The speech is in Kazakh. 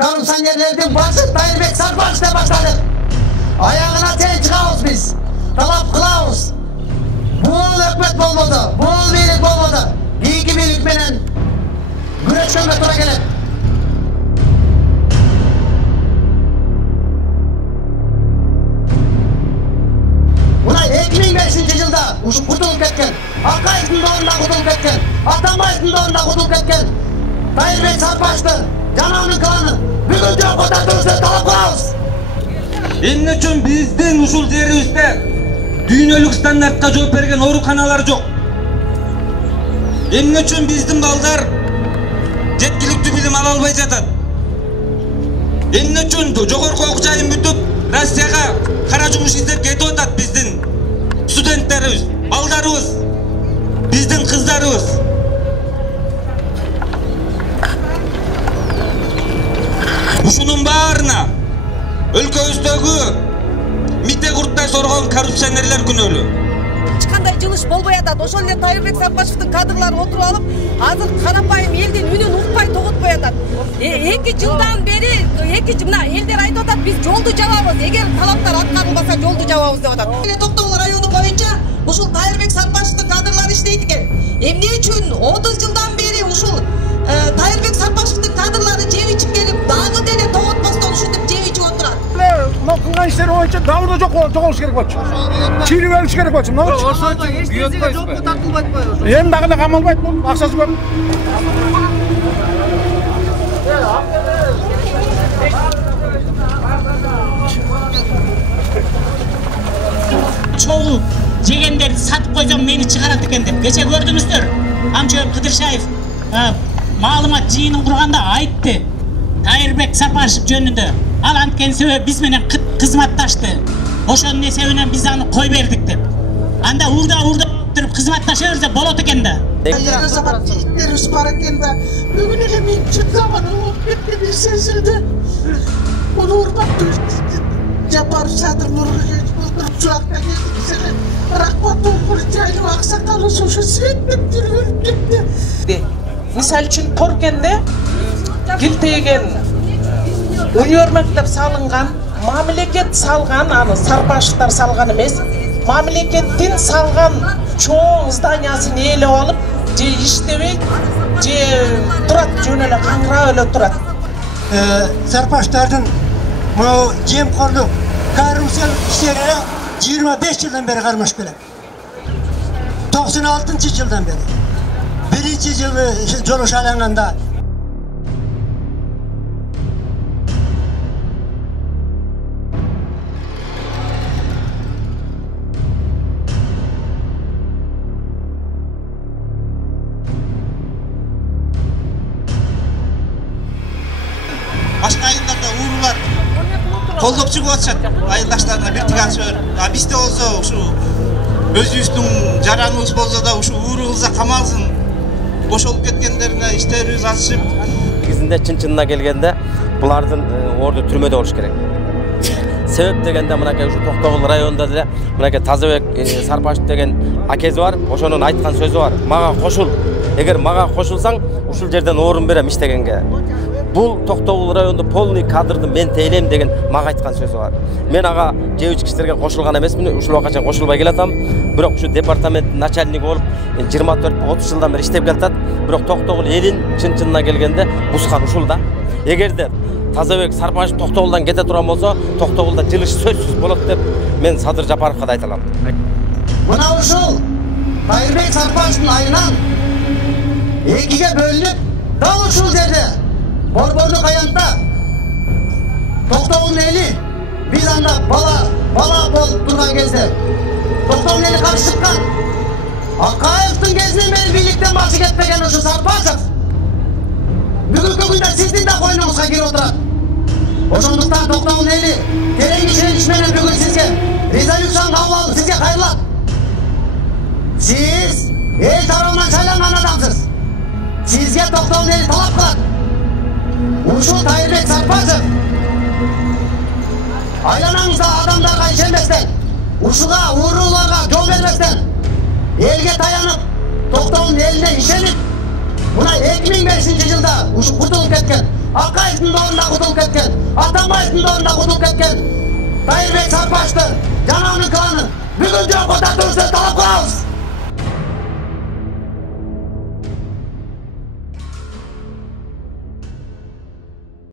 Korrupsionerlerden başı Tayyip Sarbaş da başladık. Ayağına sen çıkağız biz. Talap kılavuz. Bu hükümet bolmadı. Bu birlik bolmadı. İyi ki birlikmenen güreşkenme tura gelip. Buna 2005 yılda uşu kurtulup ketken. Akay'sın doğrunda kurtulup ketken. Atambay'sın doğrunda kurtulup ketken. Tayyip Sarbaş'tı. Canavının kılanı. Bugün çok otatürüzde talap kılavuz. Emne üçün bizdin uşul жерибизде дүйнөлүк стандартка жооп берген ооруканалар жок. Эмне үчүн биздин балдар жеткиликтүү билим ала албай жатат? Эмне үчүн жогорку окуу жайын бүтүп Россияга кара жумуш издеп кетип атат биздин студенттерибиз, балдарыбыз, биздин кыздарыбыз? Ушунун баарына өлкөбүздөгү мите курттай соргон коррупционерлер күнөөлүү. Эч кандай жылыш болбой атат. Ошол эле Таирбек Сарбашевдин кадрлары отуруп алып, азыр карапайым элдин үнүн укпай тоготпой атат. 2 жылдан бери мына элдер айтып атат, биз жолду жабабыз. Эгер талаптар аткарылбаса жолду жабабыз деп атат. Токтогул району боюнча ушул Таирбек Сарбашевдин кадрлары иштейт экен. Эмне үчүн 30 жылдан бери ушул Таирбек Сарбашевдин кадрлары жеп ичип келип, дагы деле тоготпостон ушинтип жеп ичип отурат. Мына кылган иштери боюнча дабырда жоголуш керек болчу. Чийлеп алыш керек болчу. Мына Ошончо жоопко тартылбайт го. Эми дагы камалбайт бул, акчасы көп. Çoğu жегендерди сатып койсом мени чыгарат экен деп. Кече көрдүңүздөр. Амчөп Кыдыршаев маалымат жыйынын курганда айтты. Таирбек Сарбашев жөнүндө. Ал анткен себеби биз менен кызматташты. Ошонун эсебинен биз аны кой бердик деп. Анда урда туруп кызматташа берсе болот экен да. Sabahlarımız var eкен да. Bugün ele mümkün zamanı olup bittiğini sezildi. Onu oradan yapar sadır nurlu geçip çuakta geldik seni. Rahmat olmuş caylı aksakalı soşu svettim dürülüp gitti. Misal için Torken'de Giltegen Uniyormaktap salıngan, mamleket salgan, anı Sarbaşlar salgan emes, mamleketin salgan çoğun zdanyaсын ele alıp, je iştebey, je turat, jönele kangra öyle turat. Sarbaşlardan bu jemkorluk, korrupsiyon işlerine 25 yıldan beri karmaş bile. 96 yıldan beri. Birinci yılı joluş alanganda Başka ayınlarda uğurlar koldoп çıkıp atışat ayındaşlarına bir tıkan söylüyor. Bizde olsa şu özübüzdün jaranыбыз bolsa da şu uğurubuzda kamalsın. Boş olup ketkenlerine işlerimiz açışıp. Негизинде чын-чынына келгенде булардын орду түрмөдө болуш керек. Себеп дегенде мынакей ушу Токтогул районунда деле мынакей Тазабек Сарбашев деген акези бар, ошонун айткан сөзү бар. Мага кошул. Эгер мага кошулсаң, ушул жерден орун берем иштегенге. Бул Токтогул районунда полный кадрды мен тейлем деген мага айткан сөзү бар. Мен ага жеп ички иштерге кошулган эмесмин, ушул убакка кошулбай келатам. Бирок ушу департамент начальниги болуп 24-30 жылдан бери иштеп келатат. Бирок Токтогул элин чын-чынына келгенде бускан ушул да. Эгерде Тазабек Сарбашев Токтогулдан кете турган болсо, Токтогулда жылыш сөзсүз болот деп мен Садыр Жапаровго да айта алам. Мына ушул Таирбек Сарбашевдин айынан экиге бөлүнүп, дал ушул жерде Борбордук аянтта Токтогулдун эли биз анда бала болуп турган кезде Токтогулдун эли каршы чыккан. Акаевдин кезинен бери бийликтен башы кетпеген ушу Сарбашев бүгүнкү күндө сиздин да койнуңузга кирип отурат. Ошондуктан Токтогулдун эли терең ишенич менен бүгүн сизге резолюцияны кабыл алып сизге кайрылат. Сиз эл тарабынан шайланган адамсыз. Сизге Токтогулдун эли талап кылат. Ушул Таирбек Сарбашев айланаңызда адамдарга ишенбестен, ушуга ууруларга жол берместен, элге таянып, Токтогулдун элине ишенип, мына 2005 жылда ушу куртулуп кеткен Акаевдин ордуна кутулуп кеткен, Атамбаевдин ордуна кутулуп кеткен Тайырбек Сарпашты жана анын кланын бүгүн жокото турса